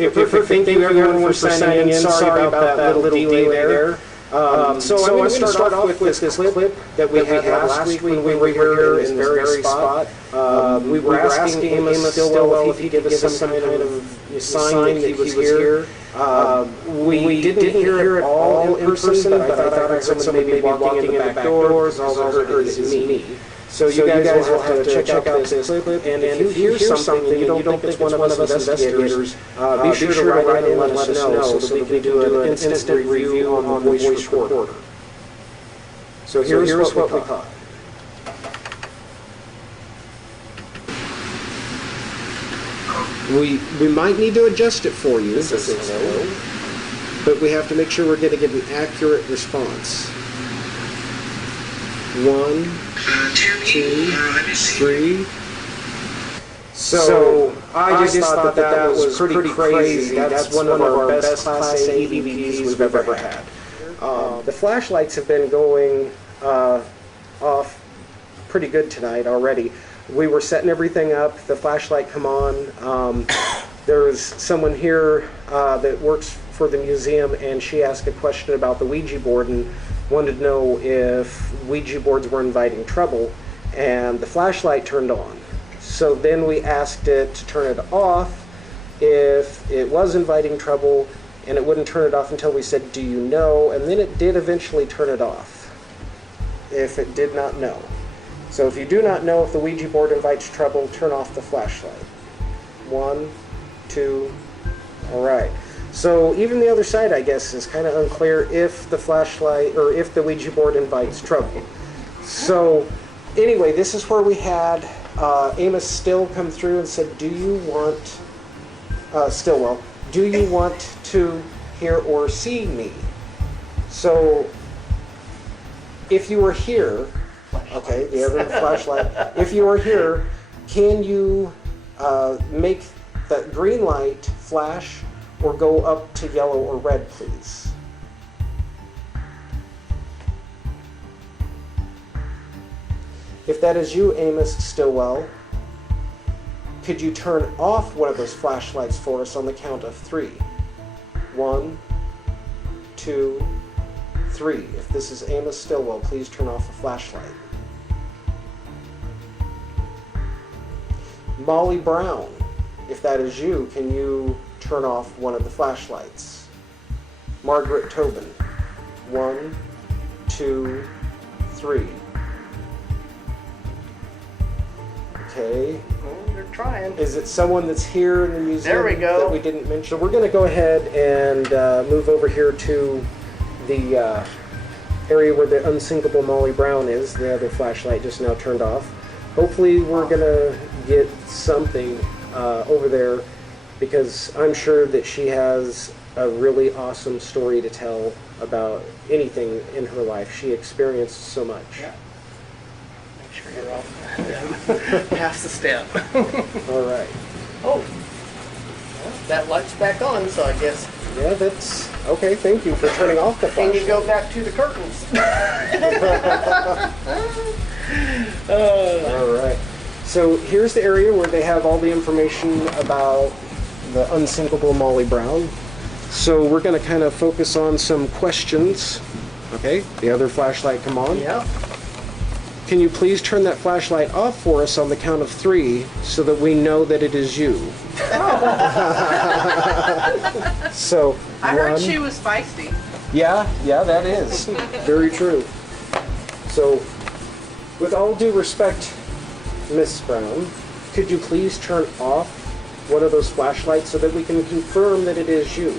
Okay, perfect. Thank you everyone for signing in. Sorry about that little delay there. So I'm going to start off with this clip that we had last week when we were here in this very spot. We were asking Amos Stillwell if he could give us some kind of sign that he was here. We didn't hear it all in person, but I thought I heard someone maybe walking in the back doors. All I heard is me. So you guys will have to check out this clip, and if you hear something and you don't think it's one of us investigators, be sure to write in and let us know so we can do an instant review on the voice recorder. So here's what we caught. We might need to adjust it for you, but we have to make sure we're going to get an accurate response. 1, 2, 3. So I just thought that was pretty crazy. That's one of our best Class A EVPs we've ever had. The flashlights have been going off pretty good tonight already. We were setting everything up. The flashlight come on. There was someone here that works for the museum, and she asked a question about the Ouija board and wanted to know if Ouija boards were inviting trouble, and the flashlight turned on. So then we asked it to turn it off if it was inviting trouble, and it wouldn't turn it off until we said, "Do you know?" And then it did eventually turn it off if it did not know. So if you do not know if the Ouija board invites trouble, turn off the flashlight. 1, 2, all right. So even the other side, I guess, is kind of unclear if the flashlight or if the Ouija board invites trouble. So anyway, this is where we had Amos Still come through and said, "Do you want, Stillwell, do you want to hear or see me?" So if you were here, okay, the other flashlight, if you were here, can you make that green light flash or go up to yellow or red, please? If that is you, Amos Stillwell, could you turn off one of those flashlights for us on the count of 3? 1, 2, 3. If this is Amos Stillwell, please turn off the flashlight. Molly Brown, if that is you, can you turn off one of the flashlights? Margaret Tobin. 1, 2, 3. Okay. Oh, they're trying. Is it someone that's here in the museum there we go. that we didn't mention? So we're going to go ahead and move over here to the area where the unsinkable Molly Brown is. The other flashlight just now turned off. Hopefully we're going to get something over there, because I'm sure that she has a really awesome story to tell about anything in her life. She experienced so much. Yeah. Make sure you're off. Past the step. All right. Oh, well, that light's back on, so I guess. Yeah, that's okay. Thank you for turning off the flashlight. And you go back to the curtains. All right. So here's the area where they have all the information about the unsinkable Molly Brown. So we're going to kind of focus on some questions. Okay, the other flashlight come on. Yeah. Can you please turn that flashlight off for us on the count of 3 so that we know that it is you? So I heard 1, she was feisty. Yeah, that is. Very true. So, with all due respect, Miss Brown, could you please turn off one of those flashlights so that we can confirm that it is you?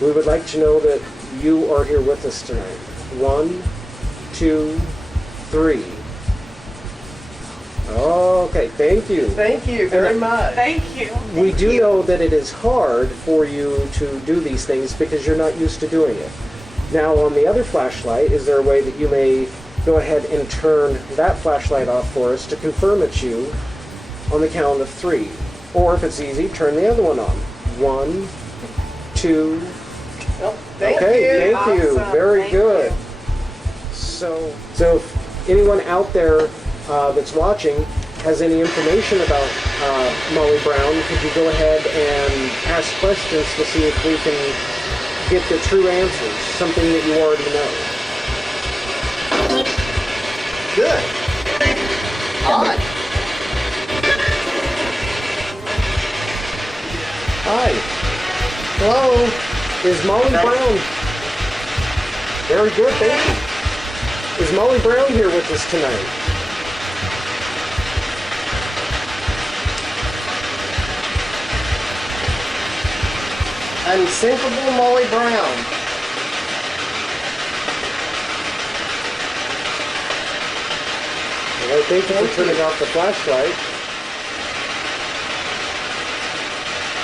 We would like to know that you are here with us tonight. 1, 2, 3. Okay, thank you. Thank you very much. Thank you. We do know that it is hard for you to do these things because you're not used to doing it. Now, on the other flashlight, is there a way that you may go ahead and turn that flashlight off for us to confirm it's you on the count of 3? Or if it's easy, turn the other one on. 1, 2. Well, thank you. Thank you. Awesome. Very Thank good. you. So if anyone out there that's watching has any information about Molly Brown, could you go ahead and ask questions to see if we can get the true answers, something that you already know? Good. Hi. Hi. Hello. Is Molly Brown? Very good, thank you. Is Molly Brown here with us tonight? Unsinkable Molly Brown. Well, thank you for turning off the flashlight.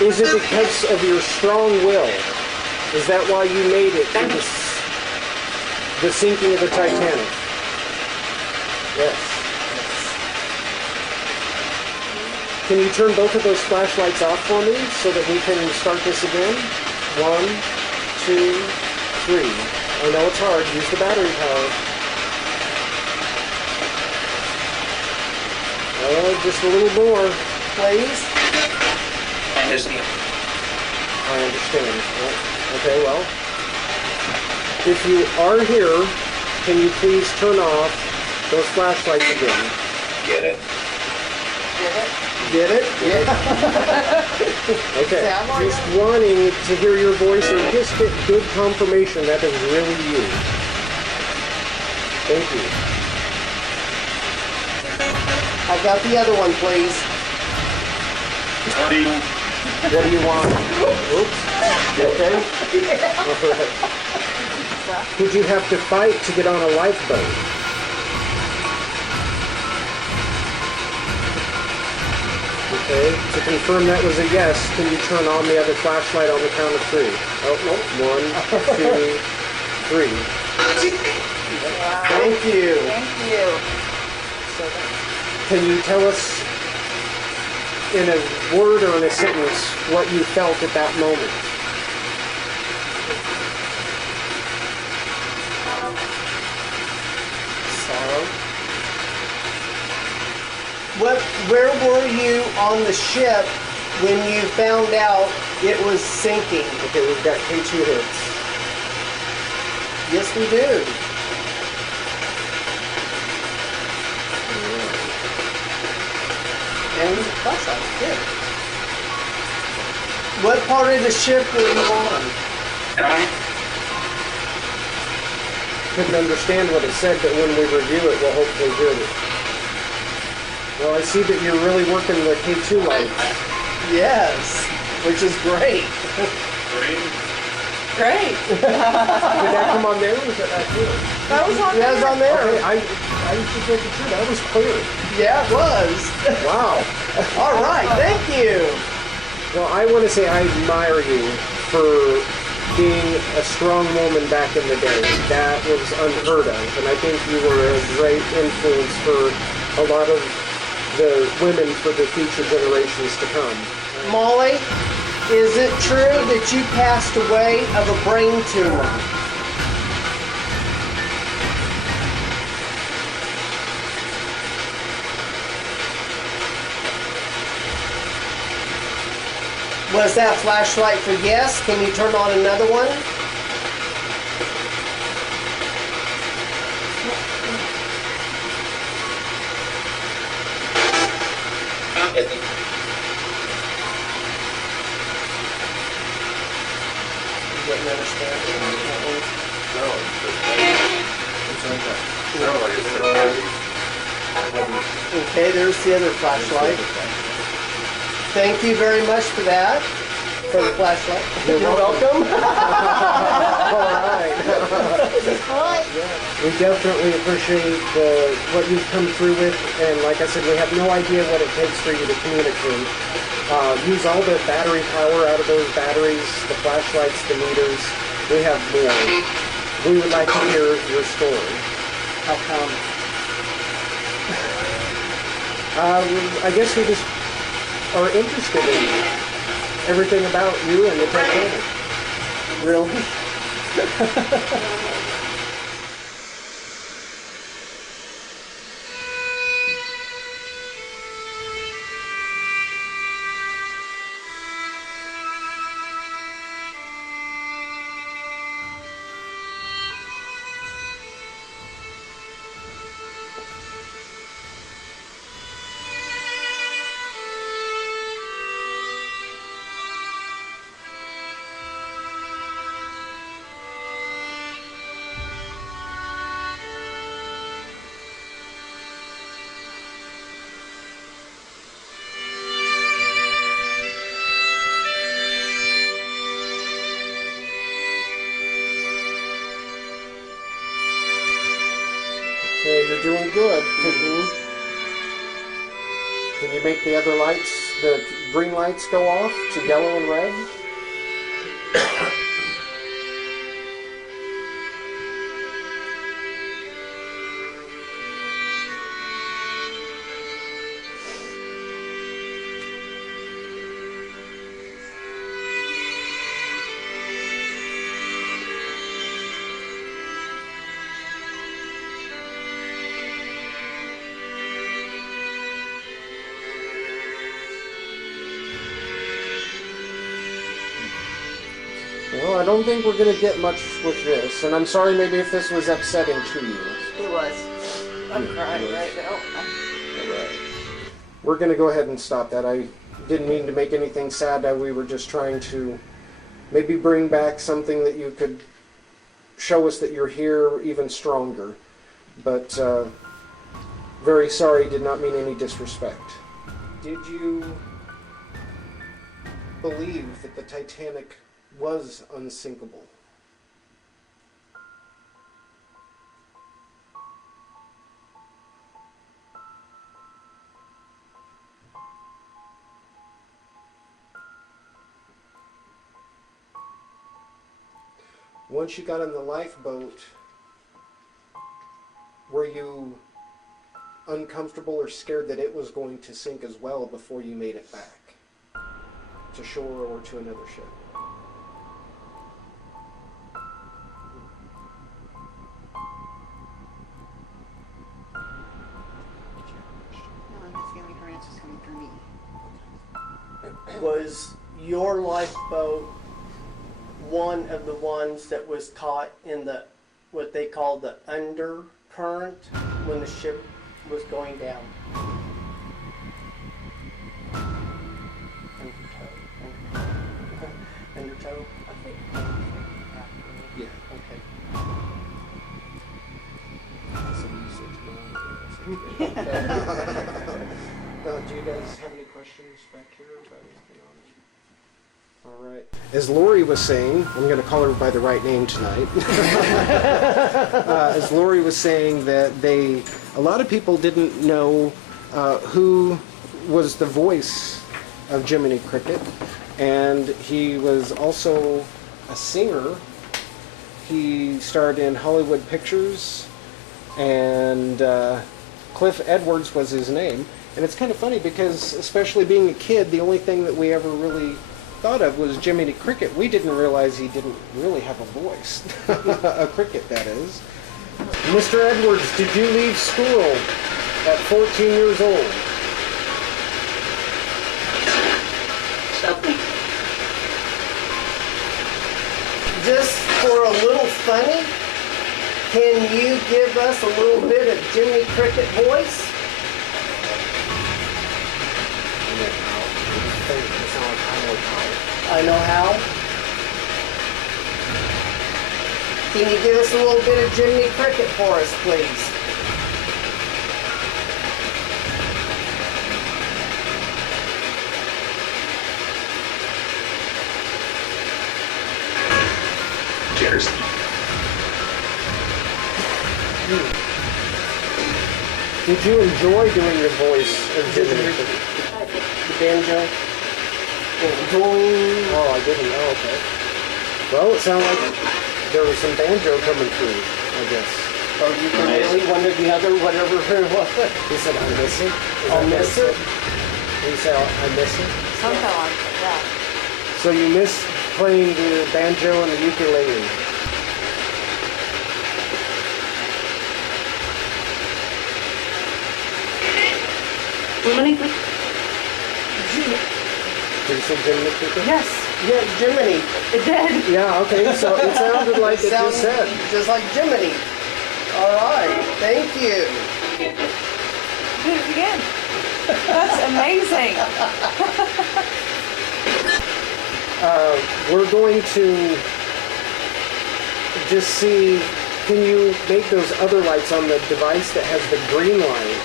Is it because of your strong will? Is that why you made it to the sinking of the Titanic? Yes. Can you turn both of those flashlights off for me so that we can start this again? 1, 2, 3. I know it's hard. Use the battery power. Oh, just a little more, please. I understand. I understand. Okay, well, if you are here, can you please turn off those flashlights again? Get it? Get it? Yeah. Okay, just wanting to hear your voice or just get good confirmation that is really you. Thank you. I got the other one, please. What do you want? Oops. You okay? All right. Did you have to fight to get on a lifeboat? Okay. To confirm that was a yes, can you turn on the other flashlight on the count of 3? Oh, no. 1, 2, 3. Thank you. Thank you. Can you tell us in a word or in a sentence what you felt at that moment? Sorrow. Where were you on the ship when you found out it was sinking? Okay, we've got K2 hits. Yes, we do. And that's all good. What part of the ship were you on? Couldn't understand what it said, but when we review it, we'll hopefully hear it. Well, I see that you're really working the K2 light. Yes, which is great. Great. Did that come on there, or was that not clear? That was on That's there. on there. Okay, I just making sure that was clear. Yeah, it was. Wow. All right, thank you. Well, I want to say I admire you for being a strong woman back in the day. That was unheard of, and I think you were a great influence for a lot of the women for the future generations to come. Molly, is it true that you passed away of a brain tumor? Was that flashlight for yes? Can you turn on another one? Wouldn't understand. Okay, there's the other flashlight. Thank you very much for that, for the flashlight. You're welcome. All right. We definitely appreciate what you've come through with, and like I said, we have no idea what it takes for you to communicate. Use all the battery power out of those batteries, the flashlights, the meters. We have more. We would like to hear your story. How come? I guess we just are interested in everything about you and the Titanic. Really? Okay, you're doing good. Can you make the other lights, the green lights, go off to yellow and red? Well, I don't think we're going to get much with this, and I'm sorry maybe if this was upsetting to you. It was. I'm crying right now. Alright. We're going to go ahead and stop that. I didn't mean to make anything sad. We were just trying to maybe bring back something that you could show us that you're here even stronger. But very sorry, did not mean any disrespect. Did you believe that the Titanic was unsinkable? Once you got in the lifeboat, were you uncomfortable or scared that it was going to sink as well before you made it back to shore or to another ship? No, I'm asking me her answer's coming through me. Was your lifeboat one of the ones that was caught in the, what they call the undercurrent when the ship was going down? Undertow? Yeah. Okay. Do you guys have any questions back here about anything on it? All right. As Lori was saying, I'm going to call her by the right name tonight. As Lori was saying that a lot of people didn't know who was the voice of Jiminy Cricket, and he was also a singer. He starred in Hollywood pictures, and Cliff Edwards was his name. And it's kind of funny because, especially being a kid, the only thing that we ever really thought of was Jiminy Cricket. We didn't realize he didn't really have a voice. A cricket, that is. Mr. Edwards, did you leave school at 14 years old? Something. Just for a little funny, can you give us a little bit of Jiminy Cricket voice? I know how. Can you give us a little bit of Jiminy Cricket for us, please? Cheers. Did you enjoy doing your voice of Jiminy Cricket? The banjo? Oh, I didn't know, okay. Well, it sounded like there was some banjo coming through, I guess. Or you can really one or the other, whatever it was. He said, I miss it. I'll miss it. He said, I miss it. Something like that. So you miss playing the banjo and the ukulele. Jiminy? Did you say Jiminy Cricket? Yes, Yeah, Jiminy. it did. Yeah, okay, so it sounded like it Sounds just said. just like Jiminy. All right, thank you. Do it again. That's amazing. We're going to just see, can you make those other lights on the device that has the green light?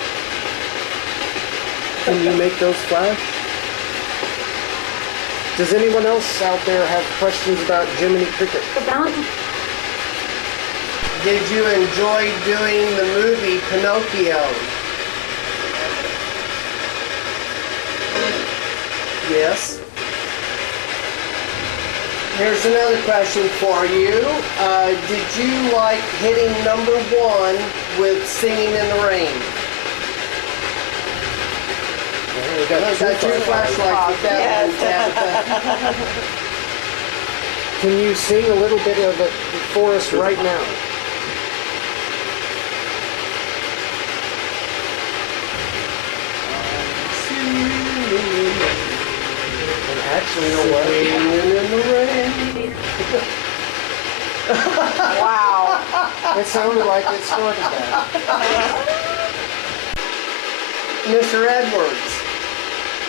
Can you make those flash? Does anyone else out there have questions about Jiminy Cricket? The bounty. Did you enjoy doing the movie Pinocchio? Yes. Here's another question for you. Did you like hitting number 1 with Singing in the Rain? Well, we got Two flashlights with that one, Tabitha. Can you sing a little bit of it for us right now? And actually, you know what? Singing in the rain. Wow. It sounded like it started that. Mr. Edwards,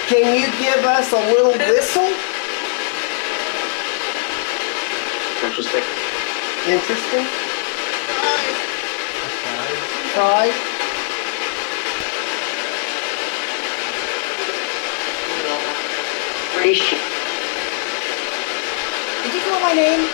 can you give us a little whistle? Interesting. Interesting. Try. Did you call my name?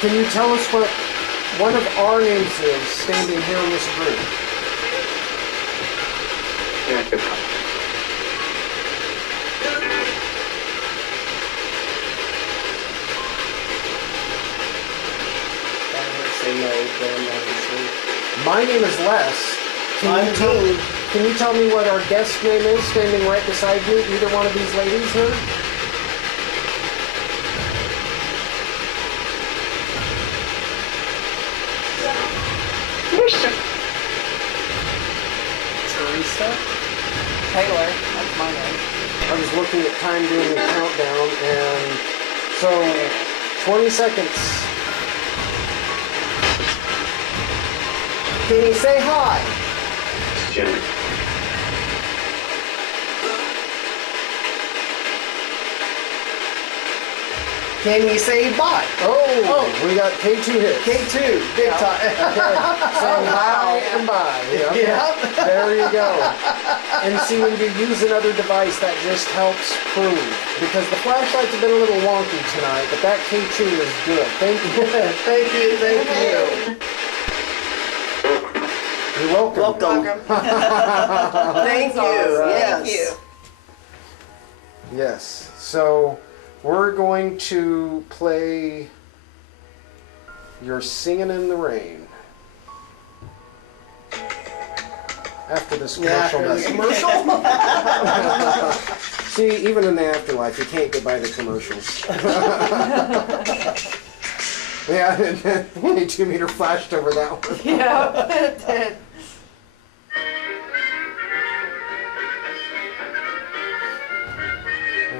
Can you tell us what one of our names is standing here in this group? Yeah, good call. My name is Les. I'm Dean. Can you tell me what our guest name is standing right beside you? Either one of these ladies here? Teresa? Taylor. That's my name. I was looking at time doing the countdown, and so 20 seconds. Can you say hi? Jimmy. Can you say bye? Oh, we got K2 hits. K2, big time. Saying hi and bye. Yep. Yep. There you go. And see, when you use another device, that just helps prove. Because the flashlights have been a little wonky tonight, but that K2 is good. Thank you. Thank you, thank you. You're welcome. Welcome. Thank you, yes. Thank you. Yes. So we're going to play You're Singing in the Rain. After this commercial message. Commercial? See, even in the afterlife, you can't get by the commercials. Yeah, and then the 2 meter flashed over that one. Yeah, it did.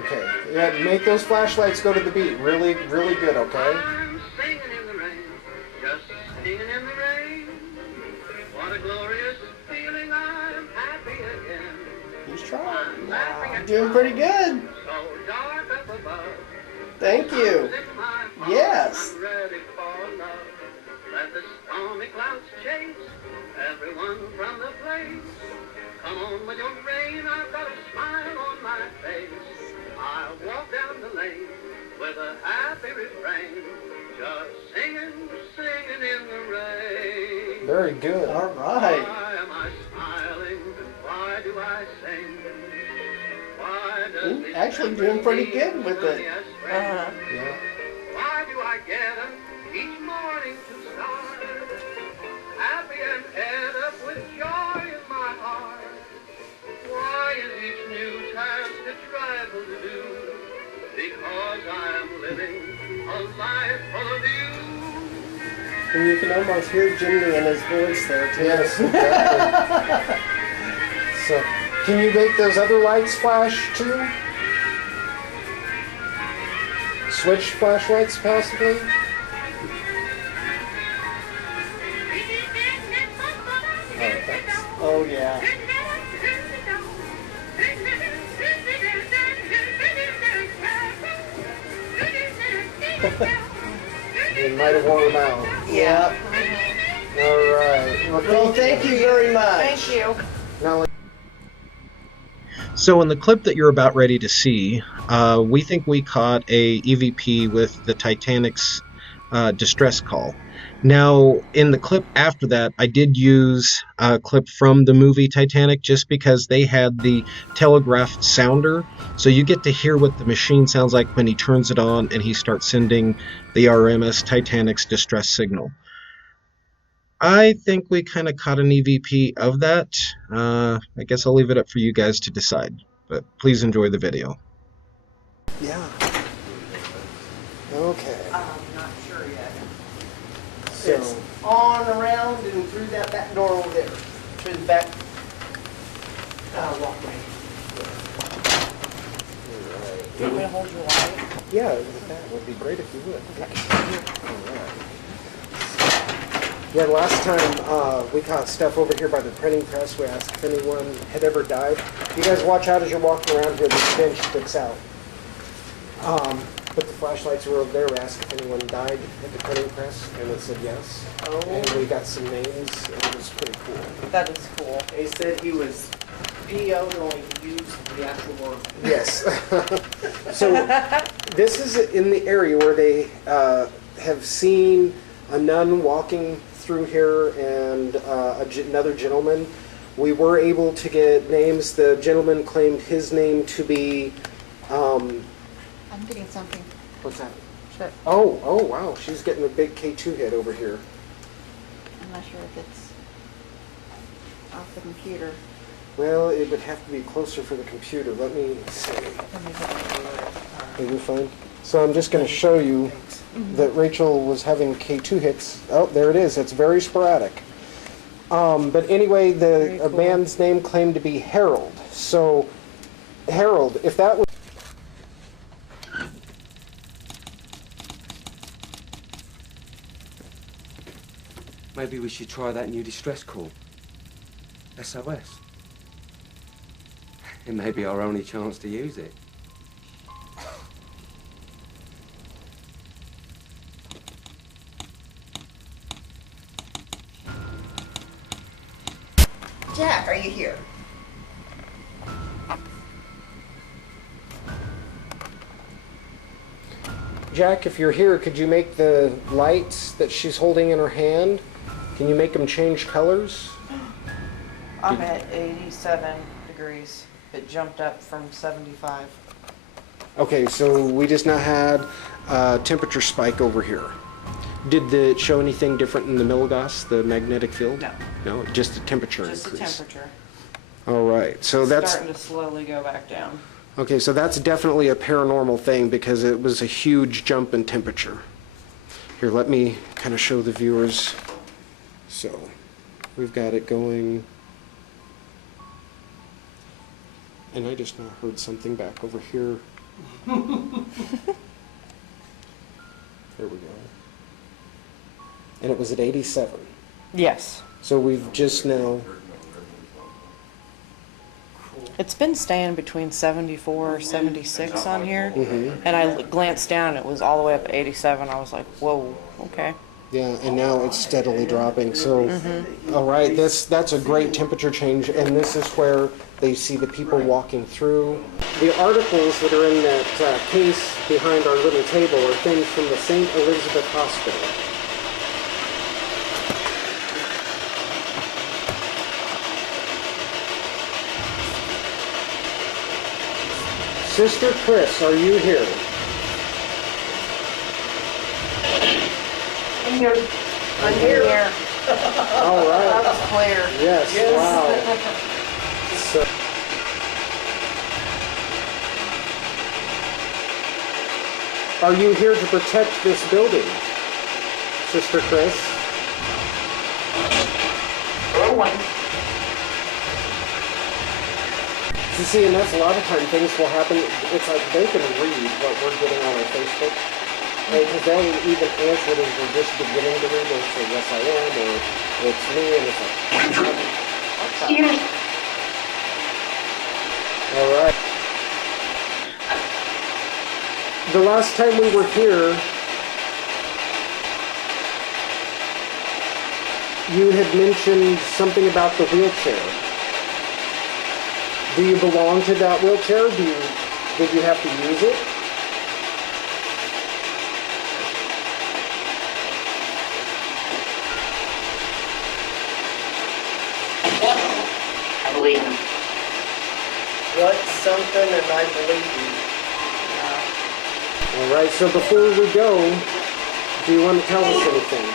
Okay, yeah, make those flashlights go to the beat. Really, really good, okay? I'm singing in the rain, just singing in the rain. What a glorious feeling, I'm happy again. He's trying. I'm laughing at Doing pretty good. so dark up above. Thank you. In my heart, Yes. I'm ready for love. Let the stormy clouds chase everyone from the place. Come on with your rain, I've got a smile on my face. I'll walk down the lane with a happy refrain, just singing, singing in the rain. Very good. All right. Why am I smiling? Why do I sing? Why does You're this actually doing pretty good with it. yes, Uh-huh. Yeah. why do I get up each morning to start? Happy and head up with joy in my heart. Why is each new task a trifle to do? Because I'm living a life full of you. And you can almost hear Jimmy in his voice there, too. Yes, exactly. So, can you make those other lights flash too? Switch flashlights, possibly? Oh, thanks. Oh, yeah. You might have worn them out. Yeah. All right. Well, thank you very much. Thank you. Now, So in the clip that you're about ready to see, we think we caught a EVP with the Titanic's distress call. Now, in the clip after that, I did use a clip from the movie Titanic just because they had the telegraphed sounder, so you get to hear what the machine sounds like when he turns it on and he starts sending the RMS Titanic's distress signal. I think we kind of caught an EVP of that. I guess I'll leave it up for you guys to decide, but please enjoy the video. yeah. Okay. I'm not sure yet. So, It's on, around, and through that back door over there. Through the back walkway. Do you want me to hold your light? yeah, that would be great if you would. All right. Yeah, last time we caught stuff over here by the printing press. We asked if anyone had ever died. You guys watch out as you're walking around here. This bench sticks out. But the flashlights were over there. We asked if anyone died at the printing press, and it said yes. Oh. And we got some names. It was pretty cool. That is cool. They said he was PO and only used the actual word. Yes. So this is in the area where they have seen a nun walking through here and another gentleman. We were able to get names. The gentleman claimed his name to be... I'm getting something. what's that? Shit. Oh, wow. She's getting a big K2 hit over here. I'm not sure if it's off the computer. Well, it would have to be closer for the computer. Let me see. Let me get it. Are you fine? So I'm just going to show you that Rachel was having K2 hits. Oh, there it is. It's very sporadic. But anyway, Very a cool. man's name claimed to be Harold. So, Harold, if that was... Maybe we should try that new distress call. SOS. It may be our only chance to use it. Jack, are you here? Jack, if you're here, could you make the lights that she's holding in her hand, can you make them change colors? I'm at 87 degrees. It jumped up from 75. Okay, so we just now had a temperature spike over here. Did it show anything different in the milligauss, the magnetic field? No. No, just the temperature Just the increase. temperature. All right, so that's... Starting to slowly go back down. Okay, so that's definitely a paranormal thing because it was a huge jump in temperature. Here, let me kind of show the viewers. So, we've got it going. And I just now heard something back over here. There we go. And it was at 87. Yes. So we've just now... It's been staying between 74 or 76 on here. Mhm. And I glanced down, it was all the way up to 87. I was like, whoa, okay. Yeah, and now it's steadily dropping. So, all right, that's a great temperature change, and this is where they see the people walking through. The articles that are in that case behind our little table are things from the St. Elizabeth Hospital. Sister Chris, are you here? I'm here. I'm here. All right. That was clear. Yes, wow. So, are you here to protect this building, Sister Chris? You see, and that's a lot of times things will happen. It's like they can read what we're getting on our Facebook. Because they'll even answer it as we're just beginning to read. They'll say, yes, I am, or it's me, and it's like, all right. The last time we were here, you had mentioned something about the wheelchair. Do you belong to that wheelchair? Did you have to use it? I believe him. Write something and I believe you. All right, so before we go, do you want to tell us anything?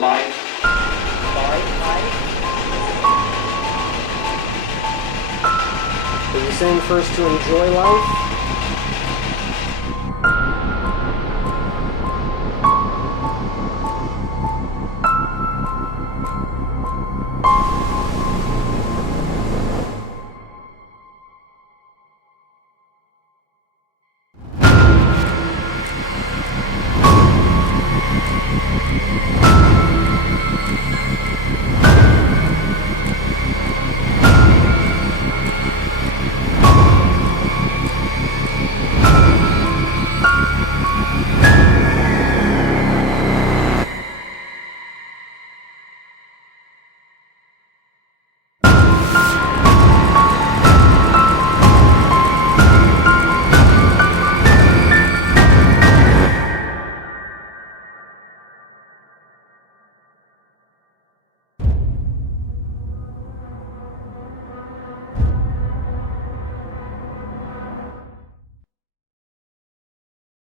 Life. Are you saying first to enjoy life?